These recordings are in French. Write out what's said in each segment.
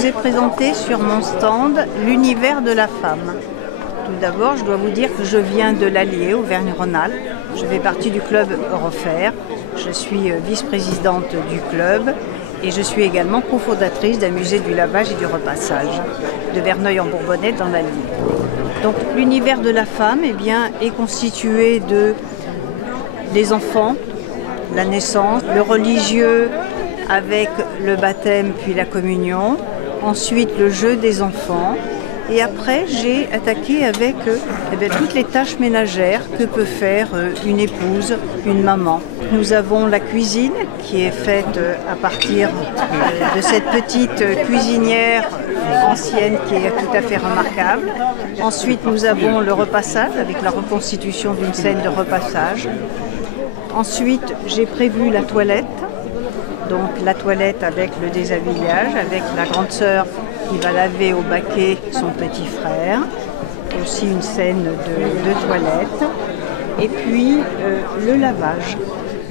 vous ai présenté sur mon stand l'univers de la femme. Tout d'abord, je dois vous dire que je viens de l'Allier, Auvergne-Rhône-Alpes. Je fais partie du club Eurofer. Je suis vice-présidente du club et je suis également cofondatrice d'un musée du lavage et du repassage de Verneuil-en-Bourbonnais dans l'Allier. Donc l'univers de la femme est constitué de les enfants, la naissance, le religieux avec le baptême puis la communion, ensuite le jeu des enfants. Et après, j'ai attaqué avec toutes les tâches ménagères que peut faire une épouse, une maman. Nous avons la cuisine qui est faite à partir de cette petite cuisinière ancienne qui est tout à fait remarquable. Ensuite, nous avons le repassage avec la reconstitution d'une scène de repassage. Ensuite, j'ai prévu la toilette. Donc la toilette avec le déshabillage, avec la grande sœur qui va laver au baquet son petit frère, aussi une scène de toilette, et puis le lavage.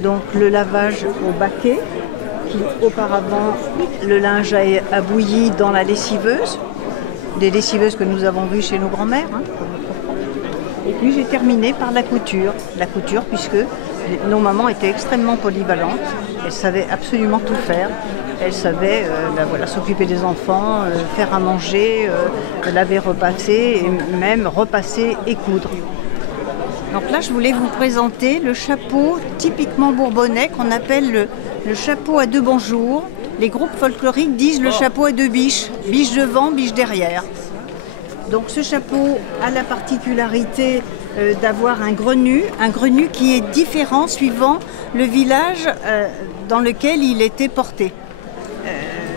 Donc le lavage au baquet, qui auparavant le linge a bouilli dans la lessiveuse, des lessiveuses que nous avons vues chez nos grands-mères. Et puis j'ai terminé par la couture puisque nos mamans étaient extrêmement polyvalentes, elles savaient absolument tout faire. Elles savaient s'occuper des enfants, faire à manger, laver, repasser, et même repasser et coudre. Donc là, je voulais vous présenter le chapeau typiquement bourbonnais qu'on appelle le chapeau à deux bonjours. Les groupes folkloriques disent le chapeau à deux biches, biche devant, biche derrière. Donc ce chapeau a la particularité d'avoir un grenu qui est différent suivant le village dans lequel il était porté.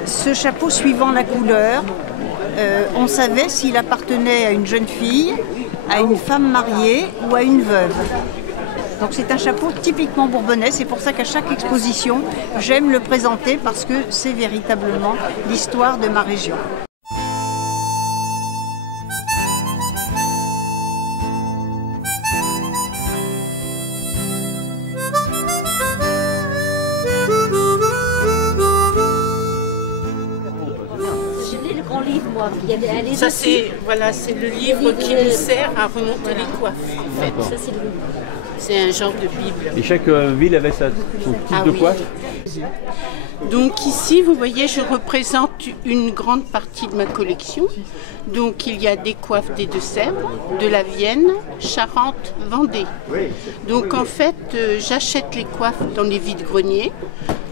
Ce chapeau, suivant la couleur, on savait s'il appartenait à une jeune fille, à une femme mariée ou à une veuve. Donc c'est un chapeau typiquement bourbonnais, c'est pour ça qu'à chaque exposition, j'aime le présenter parce que c'est véritablement l'histoire de ma région. Ça c'est le livre qui nous sert à remonter les coiffes en fait. C'est un genre de bible. Et chaque ville avait son type de coiffe. Donc ici vous voyez je représente une grande partie de ma collection. Donc il y a des coiffes des Deux-Sèvres, de la Vienne, Charente, Vendée. Donc en fait j'achète les coiffes dans les vides-greniers,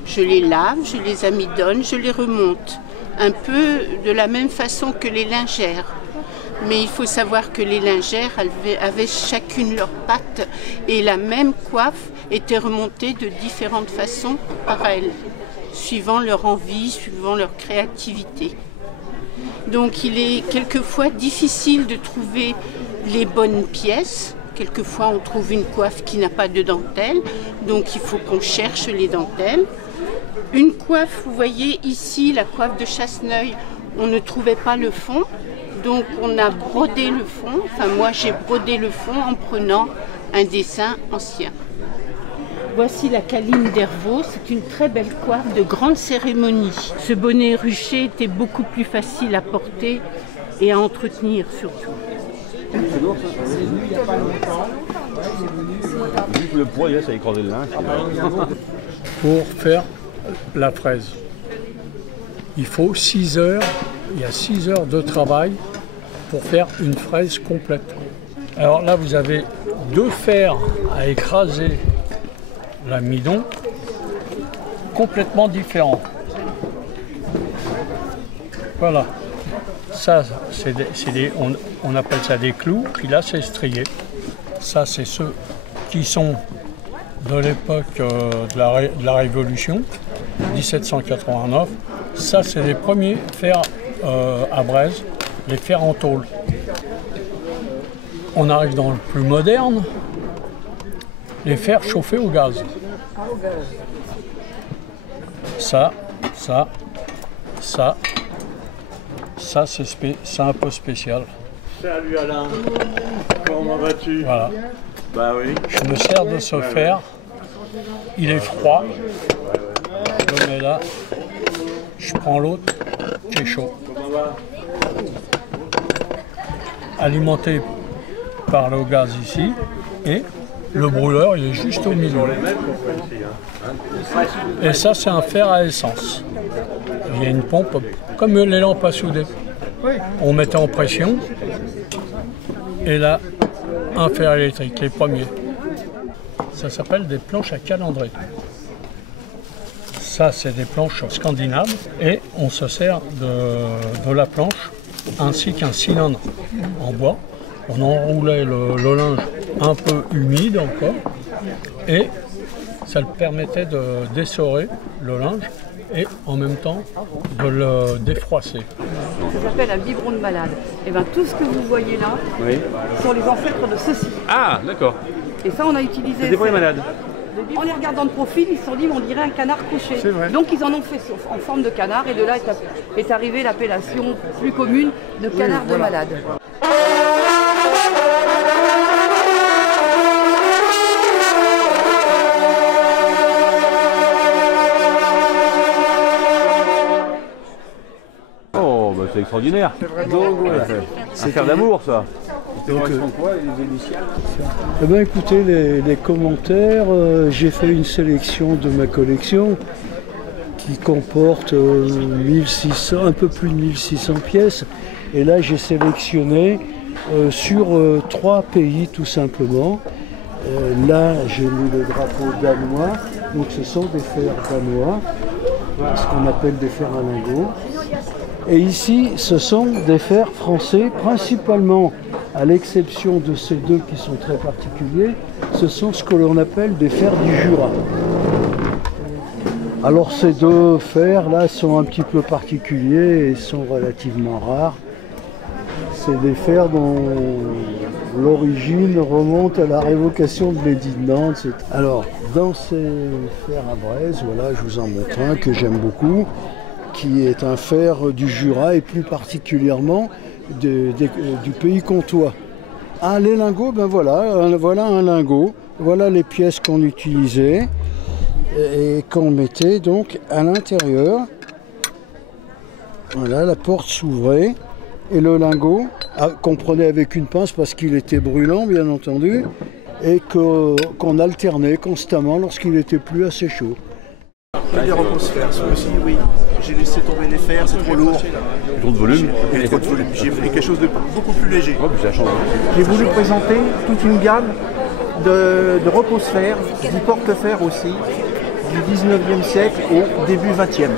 je les lave, je les amidonne, je les remonte. Un peu de la même façon que les lingères. Mais il faut savoir que les lingères avaient chacune leur patte et la même coiffe était remontée de différentes façons par elles, suivant leur envie, suivant leur créativité. Donc il est quelquefois difficile de trouver les bonnes pièces. Quelquefois on trouve une coiffe qui n'a pas de dentelle, donc il faut qu'on cherche les dentelles. Une coiffe, vous voyez ici, la coiffe de Chasseneuil, on ne trouvait pas le fond, donc on a brodé le fond, enfin moi j'ai brodé le fond en prenant un dessin ancien. Voici la Caline d'Hervaux, c'est une très belle coiffe de grande cérémonie. Ce bonnet ruché était beaucoup plus facile à porter et à entretenir surtout. Le poids, ça a écrasé le linge. Pour faire la fraise, il faut 6 heures, il y a 6 heures de travail pour faire une fraise complète. Alors là vous avez 2 fers à écraser l'amidon complètement différents. Voilà, ça on appelle ça des clous, puis là c'est strié. Ça c'est ceux qui sont de l'époque de la Révolution, 1789. Ça, c'est les premiers fers à braise, les fers en tôle. On arrive dans le plus moderne, les fers chauffés au gaz. Ça, c'est un peu spécial. Salut Alain, comment vas-tu? Voilà. Bah oui. Je me sers de ce fer, il est froid, je le mets là, je prends l'autre assez chaud. Alimenté par le gaz ici, et le brûleur il est juste au milieu. Et ça c'est un fer à essence. Il y a une pompe comme les lampes à souder. On mettait en pression et là un fer électrique, les premiers. Ça s'appelle des planches à calandrer. Ça c'est des planches scandinaves et on se sert de la planche ainsi qu'un cylindre en bois. On enroulait le linge un peu humide encore et ça le permettait de dessorer le linge et en même temps de le défroisser. Ça s'appelle un biberon de malade. Et bien tout ce que vous voyez là sont les ancêtres de ceci. Ah, d'accord. Et ça on a utilisé. C'est des pour les malades. En les regardant de profil, ils se sont dit on dirait un canard couché. Donc ils en ont fait en forme de canard et de là est arrivée l'appellation plus commune de canard de malade. Oh, bah c'est extraordinaire. C'est un faire d'amour, ça. Donc, quoi, les initiales? Eh bien, écoutez, les commentaires, j'ai fait une sélection de ma collection qui comporte 1600, un peu plus de 1600 pièces. Et là, j'ai sélectionné sur 3 pays, tout simplement. Là, j'ai mis le drapeau danois. Donc, ce sont des fers danois, ce qu'on appelle des fers à lingots. Et ici, ce sont des fers français, principalement, à l'exception de ces deux qui sont très particuliers, ce sont ce que l'on appelle des fers du Jura. Alors ces deux fers-là sont un petit peu particuliers et sont relativement rares. C'est des fers dont l'origine remonte à la révocation de l'édit de Nantes. Alors, dans ces fers à braise, voilà, je vous en montre un que j'aime beaucoup, qui est un fer du Jura et plus particulièrement du pays comtois. Ah, les lingots, ben voilà, voilà un lingot. Voilà les pièces qu'on utilisait et qu'on mettait donc à l'intérieur. Voilà, la porte s'ouvrait et le lingot qu'on prenait avec une pince parce qu'il était brûlant, bien entendu, et qu'on alternait constamment lorsqu'il n'était plus assez chaud. Les repose-fers, celui-ci, oui. J'ai laissé tomber les fers, c'est trop lourd. Trop de volume. J'ai pris quelque chose de beaucoup plus léger. Oh, puis ça change. J'ai voulu présenter toute une gamme de repose-fers, du porte-fer aussi, du 19e siècle au début 20e.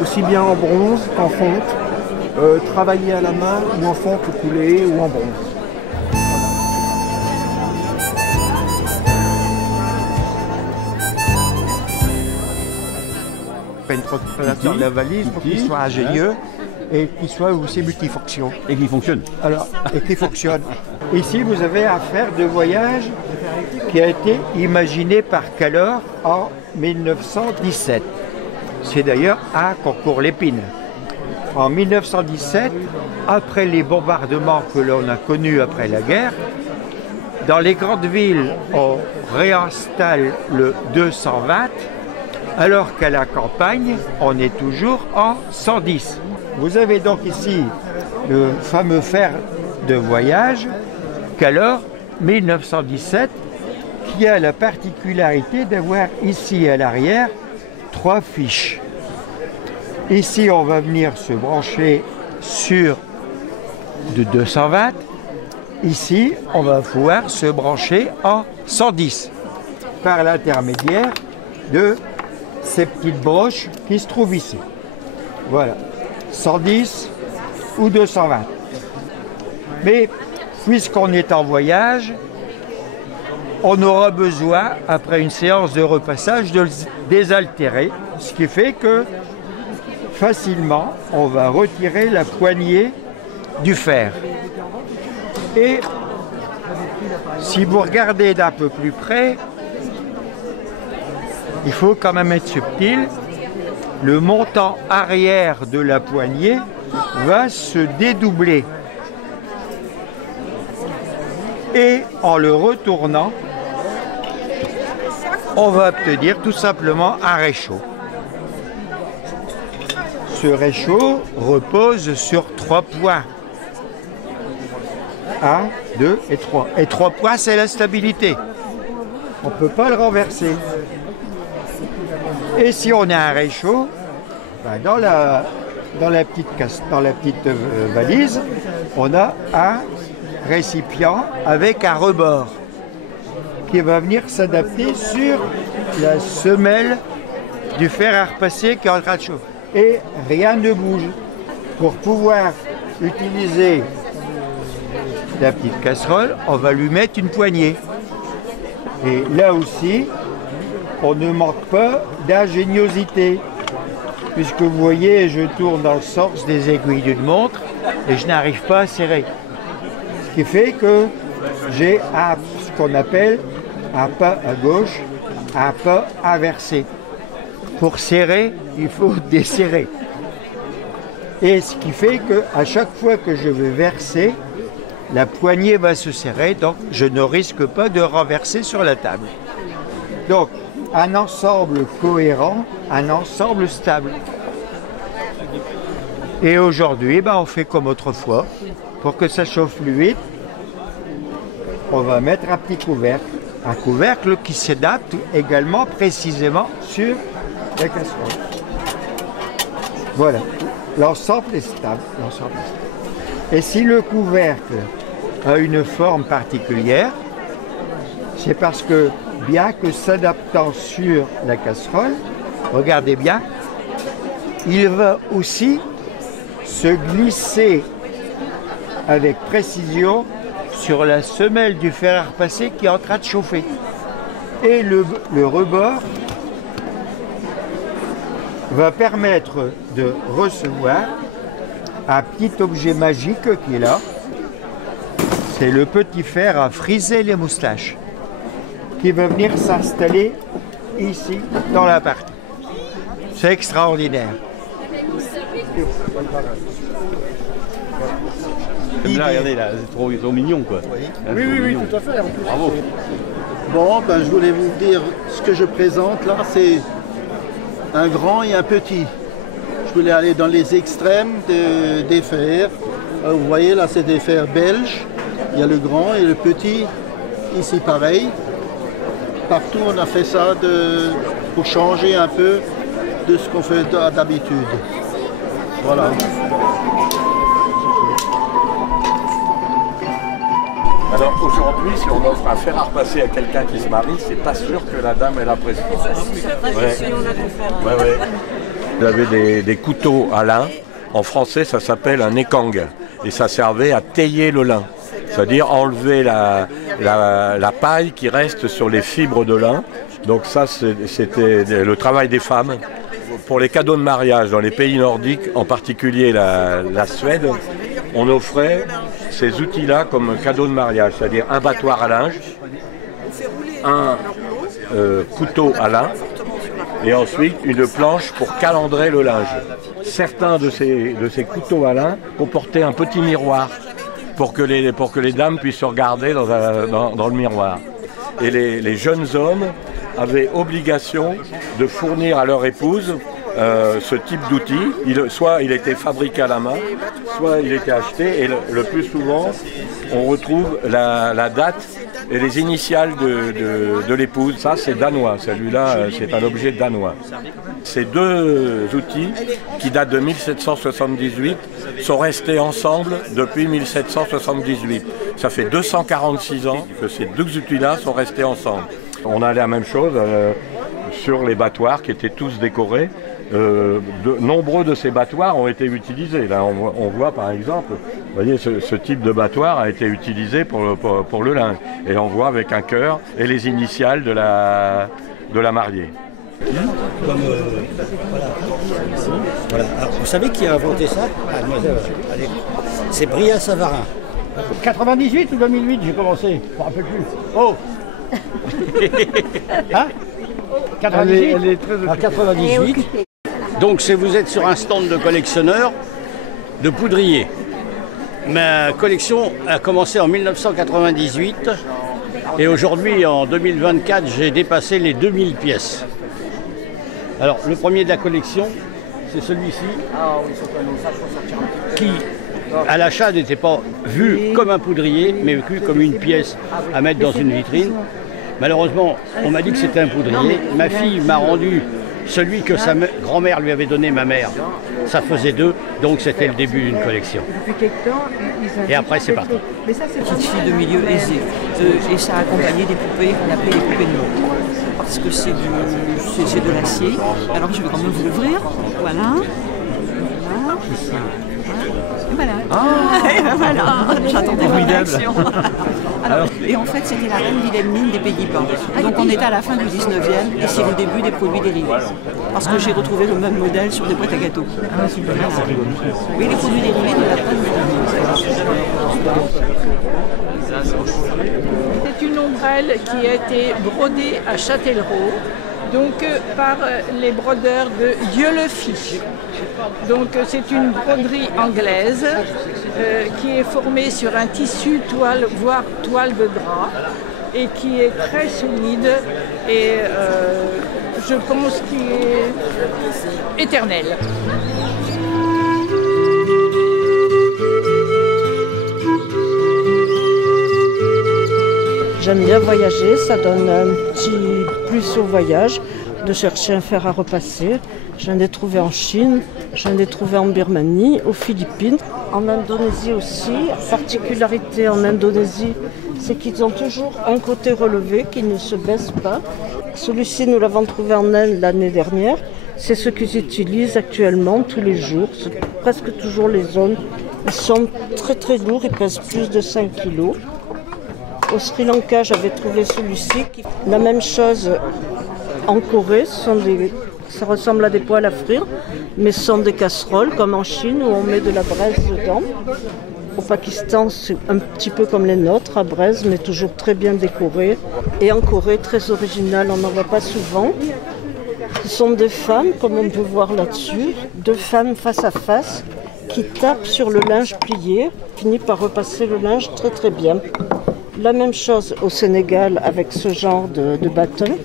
Aussi bien en bronze qu'en fonte, travaillé à la main ou en fonte coulée ou en bronze. Une préparateur de la valise pour qu'il soit ingénieux et qu'il soit aussi multifonction. Et qui fonctionne. Alors, et qui fonctionne. Ici, vous avez un fer de voyage qui a été imaginé par Calor en 1917. C'est d'ailleurs un concours Lépine. En 1917, après les bombardements que l'on a connus après la guerre, dans les grandes villes, on réinstalle le 220. Alors qu'à la campagne, on est toujours en 110. Vous avez donc ici le fameux fer de voyage Calor 1917 qui a la particularité d'avoir ici à l'arrière 3 fiches. Ici, on va venir se brancher sur de 220. Ici, on va pouvoir se brancher en 110 par l'intermédiaire de ces petites broches qui se trouvent ici. Voilà, 110 ou 220. Mais puisqu'on est en voyage, on aura besoin, après une séance de repassage, de le désaltérer, ce qui fait que facilement, on va retirer la poignée du fer. Et si vous regardez d'un peu plus près, il faut quand même être subtil. Le montant arrière de la poignée va se dédoubler. Et en le retournant, on va obtenir tout simplement un réchaud. ce réchaud repose sur 3 points. 1, 2 et 3. Et 3 points, c'est la stabilité. On ne peut pas le renverser. Et si on a un réchaud, ben dans la petite valise, on a un récipient avec un rebord qui va venir s'adapter sur la semelle du fer à repasser qui est en train de chauffer. Et rien ne bouge. Pour pouvoir utiliser la petite casserole, on va lui mettre une poignée. Et là aussi, on ne manque pas d'ingéniosité. Puisque vous voyez, je tourne dans le sens des aiguilles d'une montre et je n'arrive pas à serrer. Ce qui fait que j'ai ce qu'on appelle un pas à gauche, un pas inversé. Pour serrer, il faut desserrer. Et ce qui fait qu'à chaque fois que je vais verser, la poignée va se serrer, donc je ne risque pas de renverser sur la table. Donc, un ensemble cohérent, un ensemble stable. Et aujourd'hui, ben, on fait comme autrefois. Pour que ça chauffe plus vite, on va mettre un petit couvercle. Un couvercle qui s'adapte également précisément sur la casserole. Voilà, l'ensemble est stable. Et si le couvercle a une forme particulière, c'est parce que bien que s'adaptant sur la casserole, regardez bien, il va aussi se glisser avec précision sur la semelle du fer à repasser qui est en train de chauffer. Et le rebord va permettre de recevoir un petit objet magique qui est là. C'est le petit fer à friser les moustaches qui va venir s'installer ici dans la partie. C'est extraordinaire. Là, regardez, là, c'est trop mignon, quoi. Oui, tout à fait. Bravo. Bon, ben, je voulais vous dire, ce que je présente là, c'est un grand et un petit. Je voulais aller dans les extrêmes des fers. Vous voyez, là, c'est des fers belges. Il y a le grand et le petit, ici pareil. Partout, on a fait ça pour changer un peu de ce qu'on fait d'habitude. Voilà. Alors aujourd'hui, si on offre un fer à repasser à quelqu'un qui se marie, c'est pas sûr que la dame elle apprécie. Ouais. Vous avez des couteaux à lin. En français, ça s'appelle un ékang. Et ça servait à tailler le lin. C'est-à-dire enlever la paille qui reste sur les fibres de lin. Donc ça, c'était le travail des femmes. Pour les cadeaux de mariage dans les pays nordiques, en particulier la Suède, on offrait ces outils-là comme cadeau de mariage, c'est-à-dire un battoir à linge, un couteau à lin et ensuite une planche pour calendrer le linge. Certains de ces couteaux à lin comportaient un petit miroir pour que les dames puissent se regarder dans le miroir. Et les jeunes hommes avaient obligation de fournir à leur épouse ce type d'outil. Soit il était fabriqué à la main, soit il était acheté, et le plus souvent on retrouve la date et les initiales de l'épouse. Ça, c'est danois, celui-là c'est un objet danois. Ces deux outils qui datent de 1778 sont restés ensemble depuis 1778. Ça fait 246 ans que ces deux outils-là sont restés ensemble. On a la même chose sur les battoirs qui étaient tous décorés. Nombreux de ces battoirs ont été utilisés. Là, on voit par exemple, vous voyez, ce type de battoir a été utilisé pour le linge. Et on voit avec un cœur et les initiales de la mariée. Voilà. Alors, vous savez qui a inventé ça? C'est Bria Savarin. 98 ou 2008 j'ai commencé, je ne me rappelle plus. Oh hein 98 elle est très occupée. 98. Donc vous êtes sur un stand de collectionneur de poudrier. Ma collection a commencé en 1998 et aujourd'hui en 2024 j'ai dépassé les 2000 pièces. Alors le premier de la collection c'est celui-ci, qui à l'achat n'était pas vu comme un poudrier, mais vu comme une pièce à mettre dans une vitrine. Malheureusement, on m'a dit que c'était un poudrier. Ma fille m'a rendu celui que sa grand-mère lui avait donné, ma mère. Ça faisait 2, donc c'était le début d'une collection. Et après, c'est parti. Petite fille de milieu aisé. Et ça a accompagné des poupées qu'on appelait les poupées de l'eau. Parce que c'est de l'acier. Alors je vais quand même vous l'ouvrir. Voilà. Voilà. Ah, voilà. J'attendais votre réaction. Alors, et en fait, c'était la reine Wilhelmine des Pays-Bas. Donc on était à la fin du 19e et c'est le début des produits dérivés. Parce que j'ai retrouvé le même modèle sur des boîtes à gâteaux. Ah, super. Oui, les produits dérivés de la reine C'est une ombrelle qui a été brodée à Châtellerault, donc par les brodeurs de Dieulefit. Donc c'est une broderie anglaise qui est formée sur un tissu toile, voire toile de drap, et qui est très solide et je pense qu'il est éternel. J'aime bien voyager, ça donne un petit plus au voyage, de chercher un fer à repasser. J'en ai trouvé en Chine, j'en ai trouvé en Birmanie, aux Philippines, en Indonésie aussi. Particularité en Indonésie, c'est qu'ils ont toujours un côté relevé qui ne se baisse pas. Celui-ci, nous l'avons trouvé en Inde l'année dernière. C'est ce qu'ils utilisent actuellement tous les jours. C'est presque toujours les hommes. Ils sont très très lourds, ils pèsent plus de 5 kg. Au Sri Lanka, j'avais trouvé celui-ci. La même chose en Corée, ça ressemble à des poêles à frire, mais ce sont des casseroles, comme en Chine, où on met de la braise dedans. Au Pakistan, c'est un petit peu comme les nôtres, à braise, mais toujours très bien décoré. Et en Corée, très original, on n'en voit pas souvent. Ce sont des femmes, comme on peut voir là-dessus, deux femmes face à face, qui tapent sur le linge plié, finissent par repasser le linge très très bien. La même chose au Sénégal avec ce genre de bâton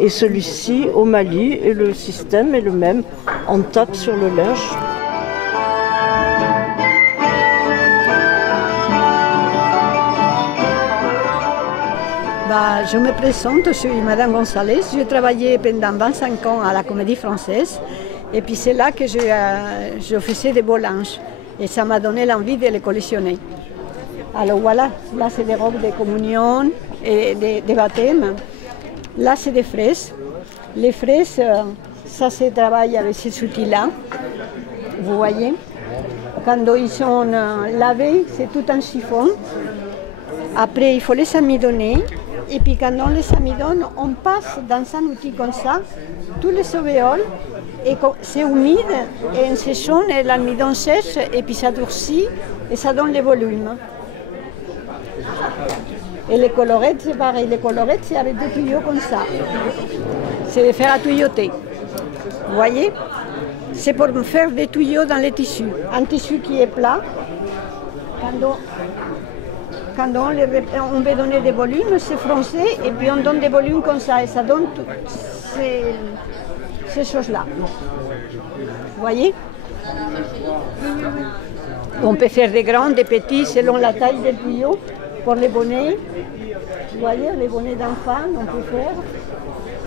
et celui-ci au Mali, et le système est le même, on tape sur le linge. Je me présente, je suis Madame Gonzalez, j'ai travaillé pendant 25 ans à la Comédie Française et puis c'est là que je faisais des beaux linges et ça m'a donné l'envie de les collectionner. Alors voilà, là c'est des robes de communion et de baptême. Là c'est des fraises. Les fraises, ça se travaille avec ces outils-là. Vous voyez, quand ils sont lavés, c'est tout en chiffon. Après, il faut les amidonner. Et puis quand on les amidonne, on passe dans un outil comme ça, tous les alvéoles, et c'est humide, et on séchonne, et l'amidon sèche, et puis ça durcit, et ça donne le volume. Et les colorettes, c'est pareil. Les colorettes, c'est avec des tuyaux comme ça. C'est de faire à tuyauter. Vous voyez? C'est pour faire des tuyaux dans les tissus. Un tissu qui est plat, quand on veut donner des volumes, c'est froncé, et puis on donne des volumes comme ça, et ça donne ces choses-là. Vous voyez? On peut faire des grands, des petits, selon la taille des tuyaux. Pour les bonnets, vous voyez, les bonnets d'enfants, on peut faire.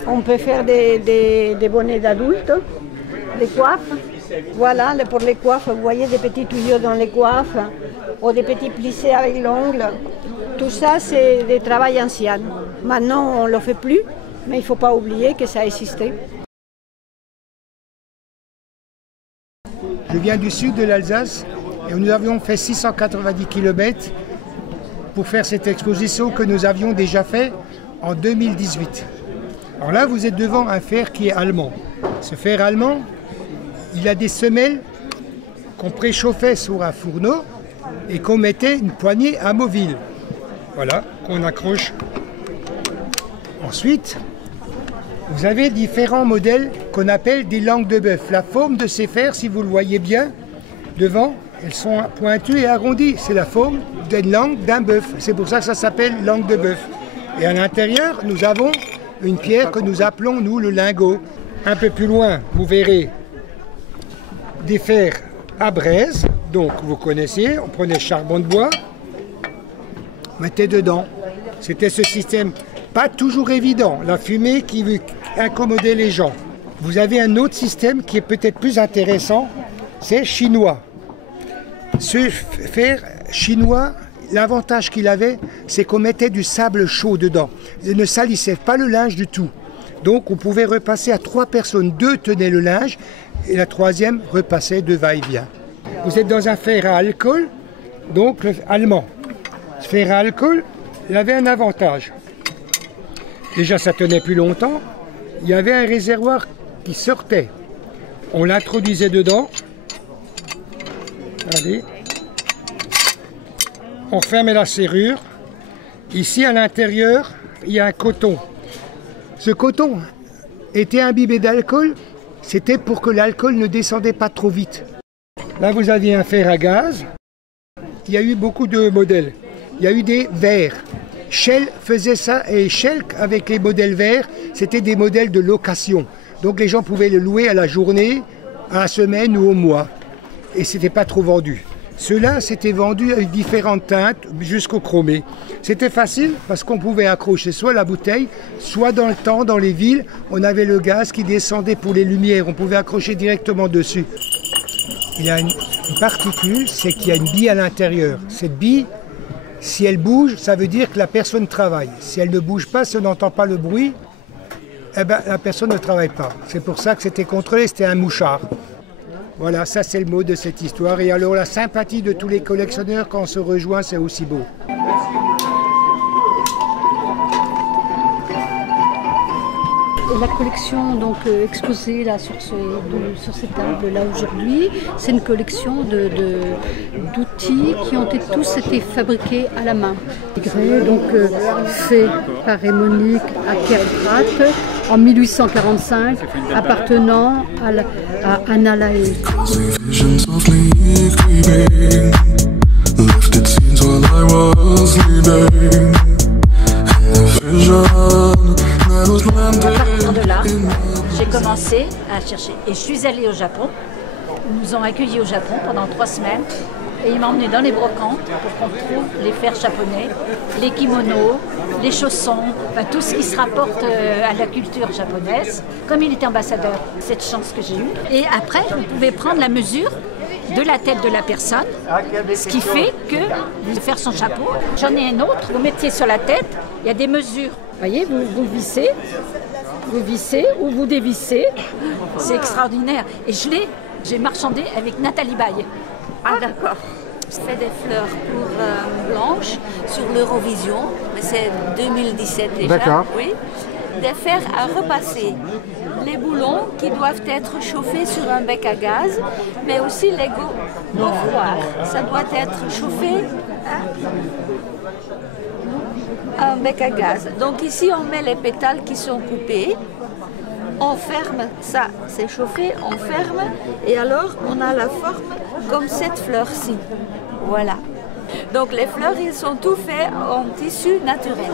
On peut faire des bonnets d'adultes, des coiffes. Voilà, pour les coiffes, vous voyez, des petits tuyaux dans les coiffes, ou des petits plissés avec l'ongle. Tout ça, c'est des travaux anciens. Maintenant, on ne le fait plus, mais il ne faut pas oublier que ça existait. Je viens du sud de l'Alsace et nous avions fait 690 km pour faire cette exposition que nous avions déjà fait en 2018. Alors là, vous êtes devant un fer qui est allemand. Ce fer allemand, il a des semelles qu'on préchauffait sur un fourneau et qu'on mettait une poignée amovible. Voilà, qu'on accroche. Ensuite, vous avez différents modèles qu'on appelle des langues de bœuf. La forme de ces fers, si vous le voyez bien, devant, elles sont pointues et arrondies. C'est la forme d'une langue d'un bœuf. C'est pour ça que ça s'appelle langue de bœuf. Et à l'intérieur, nous avons une pierre que nous appelons, nous, le lingot. Un peu plus loin, vous verrez des fers à braise. Donc vous connaissiez, on prenait charbon de bois, on mettait dedans. C'était ce système pas toujours évident, la fumée qui incommodait les gens. Vous avez un autre système qui est peut-être plus intéressant, c'est chinois. Ce fer chinois, l'avantage qu'il avait, c'est qu'on mettait du sable chaud dedans. Il ne salissait pas le linge du tout. Donc on pouvait repasser à 3 personnes. 2 tenaient le linge et la 3e repassait de va-et-vient. Vous êtes dans un fer à alcool, donc allemand. Ce fer à alcool, il avait un avantage. Déjà, ça tenait plus longtemps. Il y avait un réservoir qui sortait. On l'introduisait dedans. Allez. On fermait la serrure. Ici, à l'intérieur, il y a un coton. Ce coton était imbibé d'alcool. C'était pour que l'alcool ne descendait pas trop vite. Là, vous aviez un fer à gaz. Il y a eu beaucoup de modèles. Il y a eu des verres. Shell faisait ça, et Shell, avec les modèles verts, c'était des modèles de location. Donc les gens pouvaient le louer à la journée, à la semaine ou au mois. Et ce n'était pas trop vendu. Ceux-là, c'était vendu avec différentes teintes jusqu'au chromé. C'était facile parce qu'on pouvait accrocher soit la bouteille, soit dans le temps, dans les villes, on avait le gaz qui descendait pour les lumières. On pouvait accrocher directement dessus. Il y a une particule, c'est qu'il y a une bille à l'intérieur. Cette bille, si elle bouge, ça veut dire que la personne travaille. Si elle ne bouge pas, si on n'entend pas le bruit, eh ben, la personne ne travaille pas. C'est pour ça que c'était contrôlé, c'était un mouchard. Voilà, ça c'est le mot de cette histoire. Et alors la sympathie de tous les collectionneurs quand on se rejoint, c'est aussi beau. La collection donc exposée là sur ces tables là aujourd'hui, c'est une collection d'outils qui ont tous été fabriqués à la main. Donc fait par Monique à Kerkrat en 1845, appartenant à Anna Lahaye. À partir de là, j'ai commencé à chercher et je suis allée au Japon. Ils nous ont accueillis au Japon pendant 3 semaines et ils m'ont emmené dans les brocantes pour qu'on trouve les fers japonais, les kimonos, les chaussons, enfin, tout ce qui se rapporte à la culture japonaise. Comme il était ambassadeur, cette chance que j'ai eue. Et après, vous pouvez prendre la mesure de la tête de la personne, ce qui fait que vous faire son chapeau. J'en ai un autre, vous mettiez sur la tête, il y a des mesures. Vous voyez, vous vissez ou vous dévissez. C'est extraordinaire. Et j'ai marchandé avec Nathalie Baye. Ah d'accord. Je fais des fleurs pour Blanche sur l'Eurovision, mais c'est 2017 déjà. D'accord. Oui. Des fers à repasser. Les boulons qui doivent être chauffés sur un bec à gaz, mais aussi les gaufroirs. Ça doit être chauffé à un bec à gaz. Donc ici on met les pétales qui sont coupés. On ferme, ça c'est chauffé, on ferme et alors on a la forme comme cette fleur-ci. Voilà. Donc les fleurs, ils sont tous faits en tissu naturel.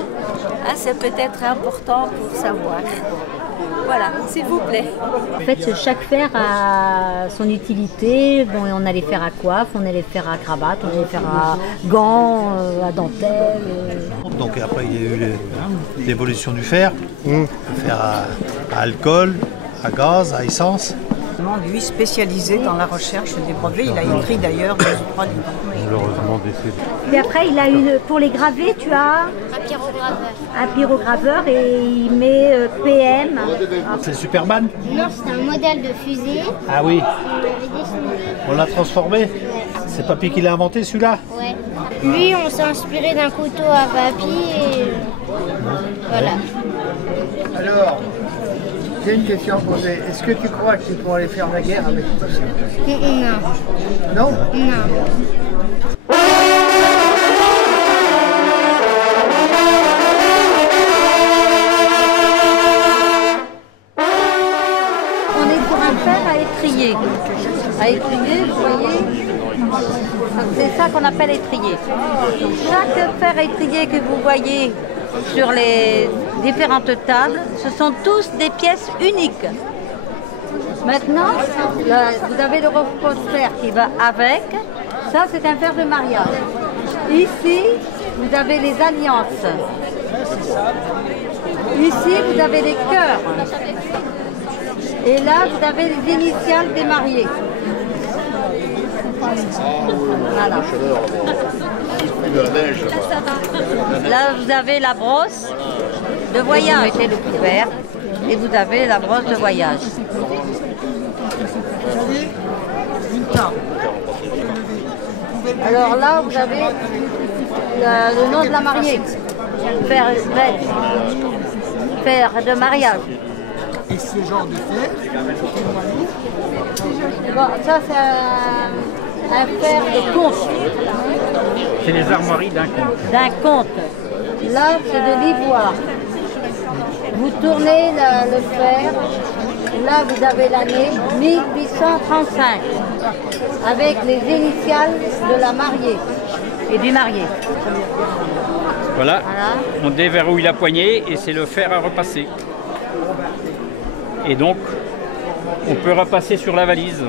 Hein, c'est peut-être important pour savoir. Voilà, s'il vous plaît. En fait, chaque fer a son utilité. Bon, on a les fers à coiffe, on a les fers à cravate, on a les fers à gants, à dentelle. Donc après, il y a eu l'évolution du fer. Le fer à alcool, à gaz, à essence. Lui spécialisé dans la recherche des brevets, il a écrit d'ailleurs 2 ou 3 livres. Malheureusement décédé. Et après, il a une, pour les gravés, tu as un pyrograveur et il met PM. C'est le Superman? Non, c'est un modèle de fusée. Ah oui. On l'a transformé. C'est Papy qui l'a inventé celui-là? Ouais. Lui, on s'est inspiré d'un couteau à Papy et voilà. Alors, j'ai une question à poser. Est-ce que tu crois que tu pourras aller faire la guerre avec tout ça? Non. Non? Non. On est pour un fer à étrier. À étrier, vous voyez, c'est ça qu'on appelle étrier. Chaque fer à étrier que vous voyez sur les différentes tables, ce sont tous des pièces uniques. Maintenant, vous avez le repose-fer qui va avec. Ça, c'est un fer de mariage. Ici, vous avez les alliances. Ici, vous avez les cœurs. Et là, vous avez les initiales des mariés. Voilà. Là, vous avez la brosse de voyage. Vous mettez le couvert et vous avez la brosse de voyage. Alors là, vous avez le nom de la mariée. Fer de mariage. Et ce genre de fer, bon, ça c'est un fer de compte. C'est les armoiries d'un compte. D'un compte. Là, c'est de l'ivoire. Vous tournez le fer. Là, vous avez l'année 1835, avec les initiales de la mariée et du marié. Voilà, on déverrouille la poignée et c'est le fer à repasser. Et donc, on peut repasser sur la valise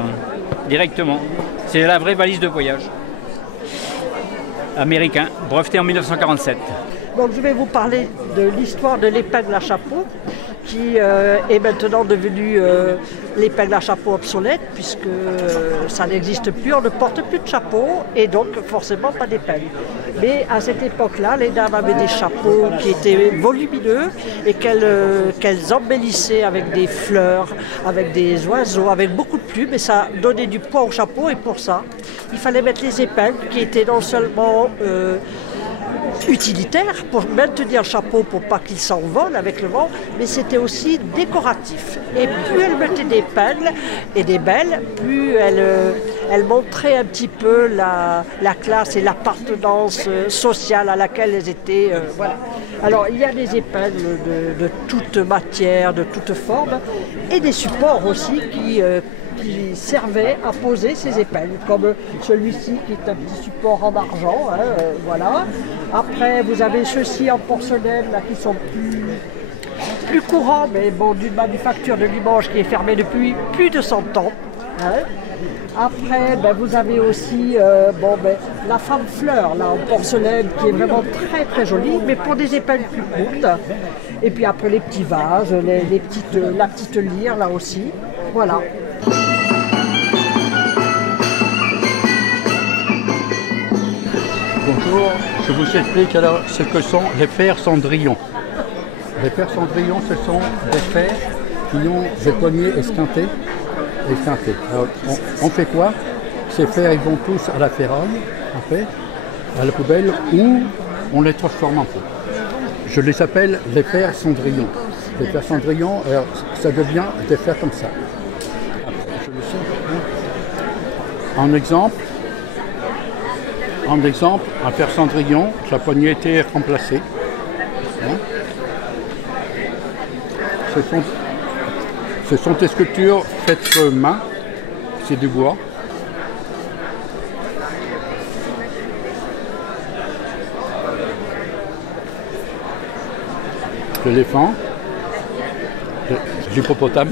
directement. C'est la vraie valise de voyage. Américain, breveté en 1947. Donc je vais vous parler de l'histoire de l'épingle à chapeau, qui est maintenant devenue l'épingle à chapeau obsolète, puisque ça n'existe plus, on ne porte plus de chapeau, et donc forcément pas d'épingle. Mais à cette époque-là, les dames avaient des chapeaux qui étaient volumineux et qu'elles embellissaient avec des fleurs, avec des oiseaux, avec beaucoup de plumes, et ça donnait du poids au chapeau, et pour ça, il fallait mettre les épingles qui étaient non seulement utilitaire pour maintenir le chapeau pour pas qu'il s'envole avec le vent, mais c'était aussi décoratif. Et plus elle mettait d'épingles et des belles, plus elle montrait un petit peu la classe et l'appartenance sociale à laquelle elles étaient. Voilà. Alors il y a des épingles de toute matière, de toute forme, et des supports aussi qui servait à poser ces épingles, comme celui-ci qui est un petit support en argent, hein, voilà. Après, vous avez ceux-ci en porcelaine là, qui sont plus courants, mais bon, d'une manufacture de Limoges qui est fermée depuis plus de 100 ans. Hein. Après, vous avez aussi la femme fleur là, en porcelaine qui est vraiment très très jolie, mais pour des épingles plus courtes. Et puis après les petits vases, la petite lyre là aussi. Voilà. Bonjour, je vous explique alors ce que sont les fers Cendrillon. Les fers Cendrillon, ce sont des fers qui ont des poignées esquintées. Alors, on fait quoi? Ces fers, ils vont tous à la ferraille, en fait, à la poubelle, ou on les transforme en pot. Je les appelle les fers Cendrillon. Les fers Cendrillon, alors, ça devient des fers comme ça. Après, je le sais. En exemple, un fer Cendrillon, la poignée était remplacée. Hein. Ce sont des sculptures faites main, c'est du bois. L'éléphant, l'hippopotame.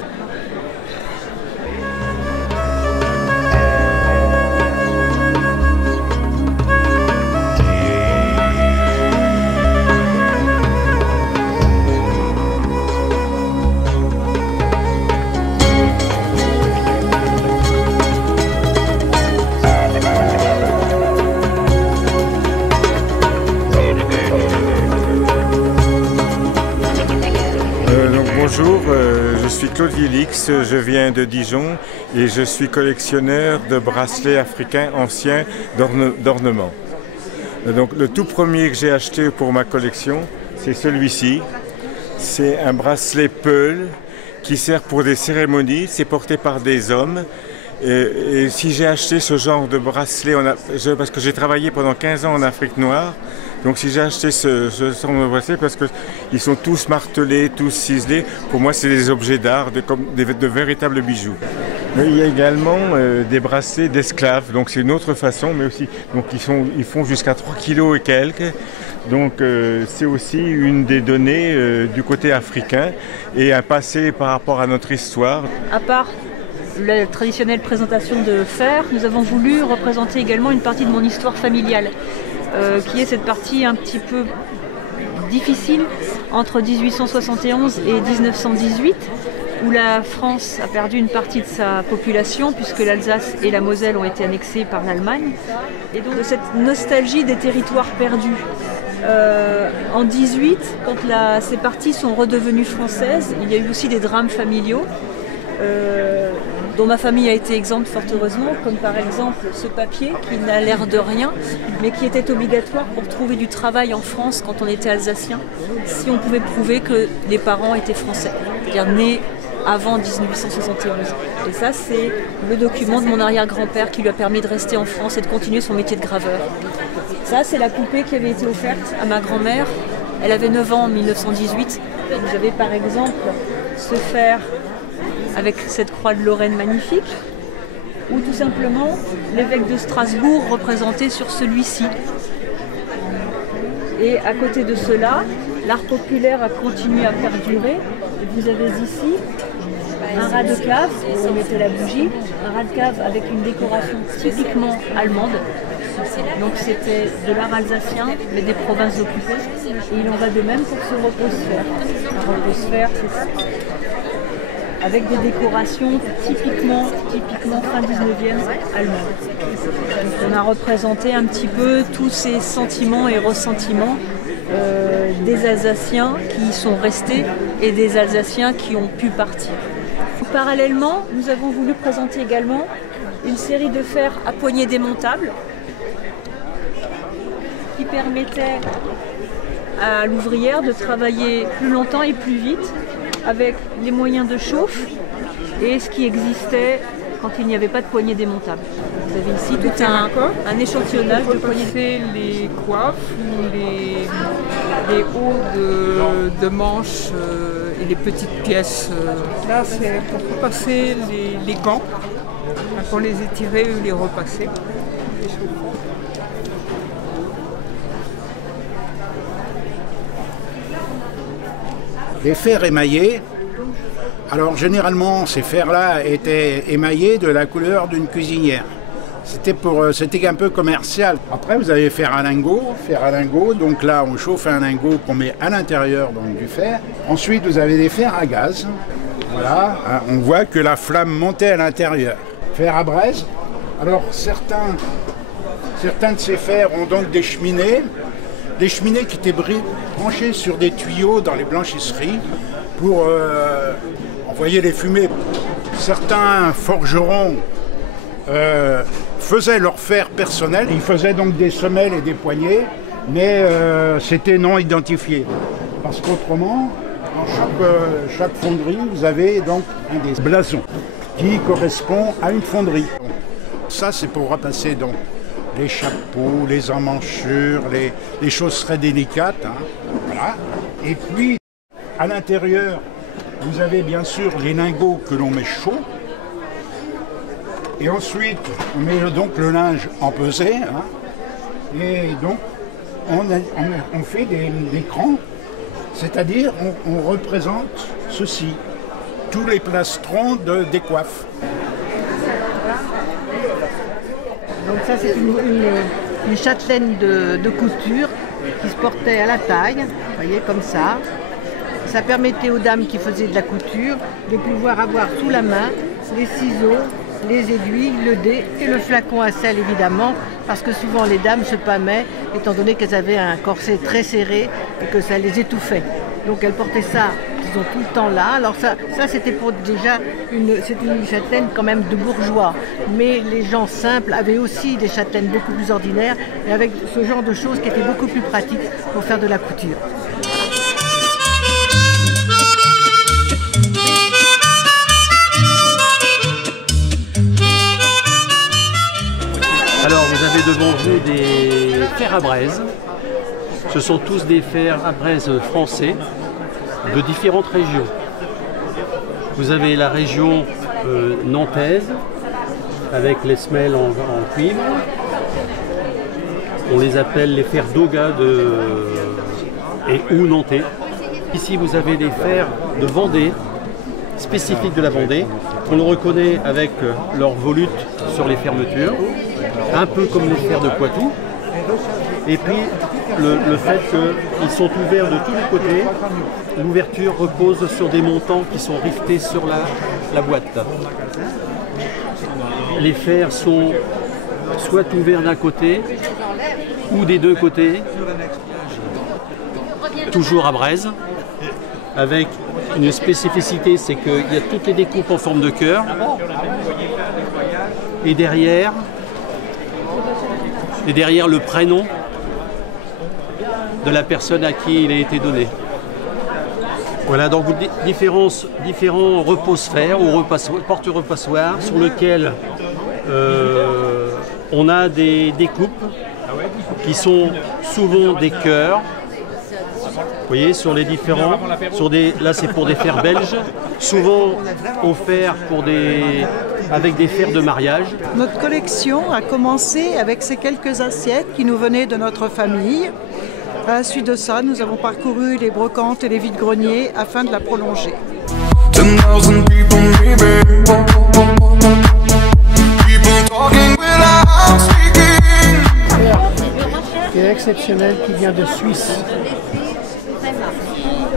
Bonjour, je suis Claude Villix, je viens de Dijon et je suis collectionneur de bracelets africains anciens d'ornement. Donc le tout premier que j'ai acheté pour ma collection, c'est celui-ci. C'est un bracelet Peul qui sert pour des cérémonies, c'est porté par des hommes. Et si j'ai acheté ce genre de bracelet, parce que j'ai travaillé pendant 15 ans en Afrique noire, donc si j'ai acheté ce genre de bracelet, parce qu'ils sont tous martelés, tous ciselés, pour moi c'est des objets d'art, de véritables bijoux. Mais il y a également des bracelets d'esclaves, donc c'est une autre façon, mais aussi donc ils font jusqu'à 3 kg et quelques. Donc c'est aussi une des données du côté africain et un passé par rapport à notre histoire. À part la traditionnelle présentation de fer, nous avons voulu représenter également une partie de mon histoire familiale, qui est cette partie un petit peu difficile entre 1871 et 1918, où la France a perdu une partie de sa population puisque l'Alsace et la Moselle ont été annexées par l'Allemagne. Et donc de cette nostalgie des territoires perdus. En 18, quand ces parties sont redevenues françaises, il y a eu aussi des drames familiaux dont ma famille a été exempte fort heureusement, comme par exemple ce papier qui n'a l'air de rien, mais qui était obligatoire pour trouver du travail en France quand on était alsacien, si on pouvait prouver que les parents étaient français, c'est-à-dire nés avant 1871. Et ça, c'est le document de mon arrière-grand-père qui lui a permis de rester en France et de continuer son métier de graveur. Ça, c'est la poupée qui avait été offerte à ma grand-mère. Elle avait 9 ans en 1918. Vous avez par exemple ce fer avec cette croix de Lorraine magnifique, ou tout simplement l'évêque de Strasbourg représenté sur celui-ci. Et à côté de cela, l'art populaire a continué à perdurer. Vous avez ici un rat de cave, où on mettait la bougie, un rat de cave avec une décoration typiquement allemande. Donc c'était de l'art alsacien, mais des provinces occupées. Et il en va de même pour ce repose-fer. Un repose-fer, c'est ça. Avec des décorations typiquement fin 19e allemande. Donc on a représenté un petit peu tous ces sentiments et ressentiments des Alsaciens qui y sont restés et des Alsaciens qui ont pu partir. Parallèlement, nous avons voulu présenter également une série de fers à poignées démontables qui permettaient à l'ouvrière de travailler plus longtemps et plus vite avec les moyens de chauffe et ce qui existait quand il n'y avait pas de poignées démontables. Vous avez ici tout un échantillonnage de poignées. C'est les coiffes ou les hauts de manches et les petites pièces. Là, c'est pour repasser les gants, pour les étirer ou les repasser. Les fers émaillés, alors généralement ces fers-là étaient émaillés de la couleur d'une cuisinière. C'était un peu commercial. Après vous avez fer à lingot, donc là on chauffe un lingot qu'on met à l'intérieur du fer. Ensuite vous avez des fers à gaz, voilà, on voit que la flamme montait à l'intérieur. Fer à braise, alors certains de ces fers ont donc des cheminées qui étaient branchées sur des tuyaux dans les blanchisseries pour envoyer les fumées. Certains forgerons faisaient leur fer personnel, ils faisaient donc des semelles et des poignées, mais c'était non identifié. Parce qu'autrement, dans chaque fonderie, vous avez donc un des blasons qui correspond à une fonderie. Ça, c'est pour repasser donc les chapeaux, les emmanchures, les choses très délicates. Hein, voilà. Et puis, à l'intérieur, vous avez bien sûr les lingots que l'on met chaud. Et ensuite, on met donc le linge empesé. Hein, et donc, on fait des crans, c'est-à-dire on représente ceci, tous les plastrons des coiffes. Donc ça c'est une châtelaine de couture qui se portait à la taille, vous voyez, comme ça. Ça permettait aux dames qui faisaient de la couture de pouvoir avoir sous la main les ciseaux, les aiguilles, le dé et le flacon à sel évidemment, parce que souvent les dames se pâmaient étant donné qu'elles avaient un corset très serré et que ça les étouffait. Donc elles portaient ça, disons, tout le temps là. Alors ça c'était pour déjà c'était une châtelaine quand même de bourgeois. Mais les gens simples avaient aussi des châtelaines beaucoup plus ordinaires et avec ce genre de choses qui étaient beaucoup plus pratiques pour faire de la couture. Alors vous avez devant vous des fers à braise. Ce sont tous des fers à braise français de différentes régions. Vous avez la région nantaise avec les semelles en cuivre. On les appelle les fers d'Auga et ou nantais. Ici vous avez des fers de Vendée, spécifiques de la Vendée, On le reconnaît avec leur volute sur les fermetures, un peu comme les fers de Poitou. Et puis le fait qu'ils sont ouverts de tous les côtés, l'ouverture repose sur des montants qui sont riftés sur la boîte. Les fers sont soit ouverts d'un côté ou des deux côtés, toujours à braise, avec une spécificité, c'est qu'il y a toutes les découpes en forme de cœur, et derrière le prénom de la personne à qui il a été donné. Voilà, donc différents repose-fers ou porte-repassoirs sur lesquels on a des découpes qui sont souvent des cœurs. Vous voyez, sur les différents, là c'est pour des fers belges, souvent offerts avec des fers de mariage. Notre collection a commencé avec ces quelques assiettes qui nous venaient de notre famille. À la suite de ça, nous avons parcouru les brocantes et les vide-greniers afin de la prolonger. Qui est exceptionnel, qui vient de Suisse.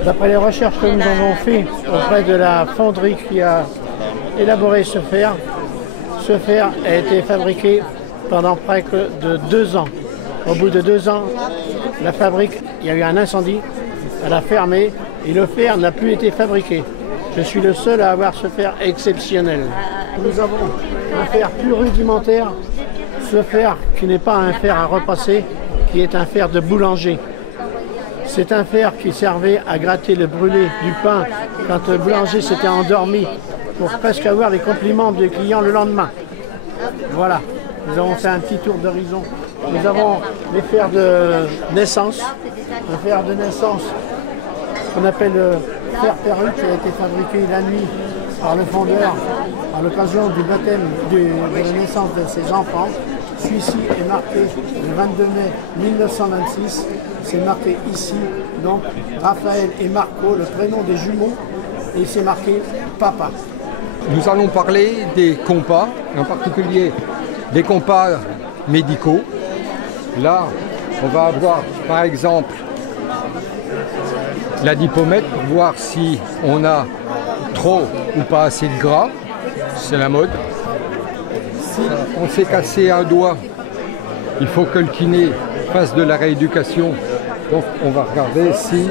D'après les recherches que nous avons faites auprès de la fonderie qui a élaboré ce fer a été fabriqué pendant près de 2 ans. Au bout de 2 ans, la fabrique, il y a eu un incendie, elle a fermé et le fer n'a plus été fabriqué. Je suis le seul à avoir ce fer exceptionnel. Nous avons un fer plus rudimentaire, ce fer qui n'est pas un fer à repasser, qui est un fer de boulanger. C'est un fer qui servait à gratter le brûlé du pain quand le boulanger s'était endormi pour presque avoir les compliments des clients le lendemain. Voilà, nous avons fait un petit tour d'horizon. Nous avons les fers de naissance, un fer de naissance qu'on appelle le fer perruque qui a été fabriqué la nuit par le fondeur à l'occasion du baptême de la naissance de ses enfants. Celui-ci est marqué le 22 mai 1926, c'est marqué ici, donc Raphaël et Marco, le prénom des jumeaux, et c'est marqué Papa. Nous allons parler des compas, en particulier des compas médicaux. Là, on va avoir par exemple la dipomètre pour voir si on a trop ou pas assez de gras, c'est la mode. Si on s'est cassé un doigt, il faut que le kiné fasse de la rééducation. Donc on va regarder si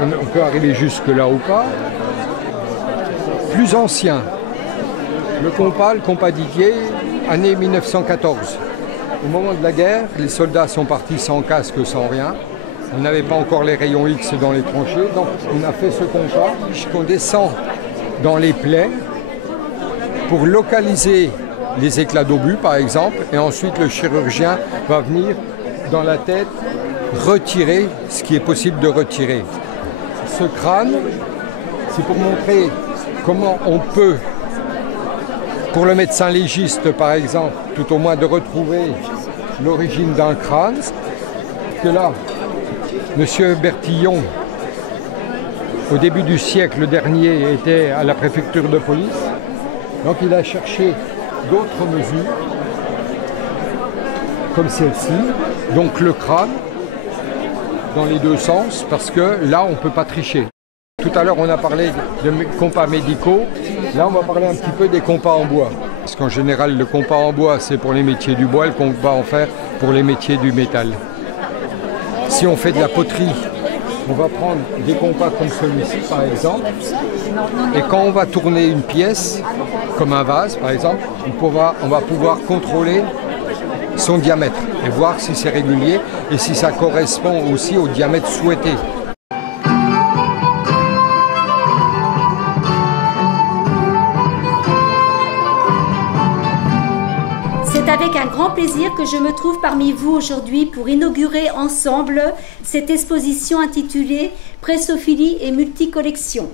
on peut arriver jusque là ou pas. Plus ancien, le compas Didier, année 1914. Au moment de la guerre, les soldats sont partis sans casque, sans rien. On n'avait pas encore les rayons X dans les tranchées, donc on a fait ce compas puisqu'on descend dans les plaies pour localiser les éclats d'obus par exemple, et ensuite le chirurgien va venir dans la tête retirer ce qui est possible de retirer. Ce crâne, c'est pour montrer comment on peut, pour le médecin légiste par exemple, tout au moins de retrouver l'origine d'un crâne, que là, M. Bertillon, au début du siècle dernier, était à la préfecture de police, donc il a cherché d'autres mesures, comme celle-ci, donc le crâne, dans les deux sens, parce que là, on ne peut pas tricher. Tout à l'heure, on a parlé de compas médicaux, là, on va parler un petit peu des compas en bois. Parce qu'en général, le compas en bois, c'est pour les métiers du bois, le compas en fer pour les métiers du métal. Si on fait de la poterie, on va prendre des compas comme celui-ci, par exemple, et quand on va tourner une pièce, comme un vase, par exemple, on va pouvoir contrôler son diamètre et voir si c'est régulier et si ça correspond aussi au diamètre souhaité. C'est avec un grand plaisir que je me trouve parmi vous aujourd'hui pour inaugurer ensemble cette exposition intitulée Pressophilie et multicollection.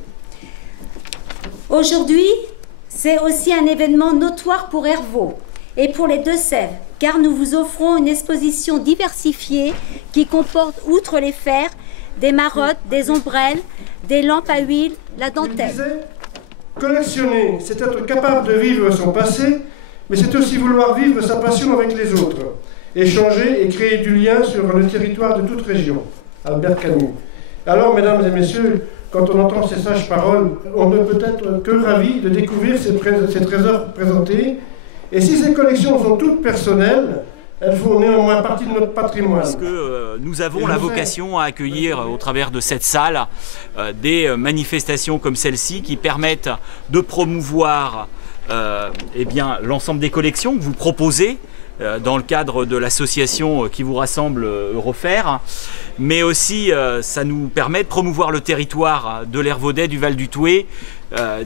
Aujourd'hui, c'est aussi un événement notoire pour Hervaux et pour les Deux-Sèvres, car nous vous offrons une exposition diversifiée qui comporte, outre les fers, des marottes, des ombrelles, des lampes à huile, la dentelle. Collectionner, c'est être capable de vivre son passé, mais c'est aussi vouloir vivre sa passion avec les autres, échanger et créer du lien sur le territoire de toute région. Albert Camus. Alors, mesdames et messieurs, quand on entend ces sages paroles, on ne peut être que ravi de découvrir ces trésors présentés. Et si ces collections sont toutes personnelles, elles font néanmoins partie de notre patrimoine. Parce que nous avons la vocation à accueillir au travers de cette salle des manifestations comme celle-ci qui permettent de promouvoir eh bien, l'ensemble des collections que vous proposez dans le cadre de l'association qui vous rassemble Eurofer, mais aussi ça nous permet de promouvoir le territoire de l'Hervaudet, du Val du Thouet,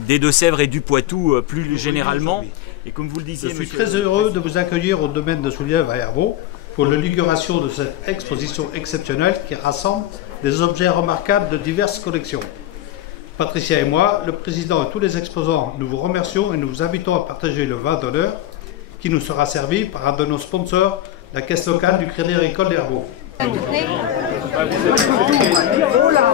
des Deux-Sèvres et du Poitou plus généralement. Et comme vous le disiez, je suis très heureux de vous accueillir au domaine de Soulièvre à Hervaux pour l'inauguration de cette exposition exceptionnelle qui rassemble des objets remarquables de diverses collections. Patricia et moi, le président et tous les exposants, nous vous remercions et nous vous invitons à partager le vin d'honneur qui nous sera servi par un de nos sponsors, la caisse locale du Crédit Agricole d'Hervaux. Oh là.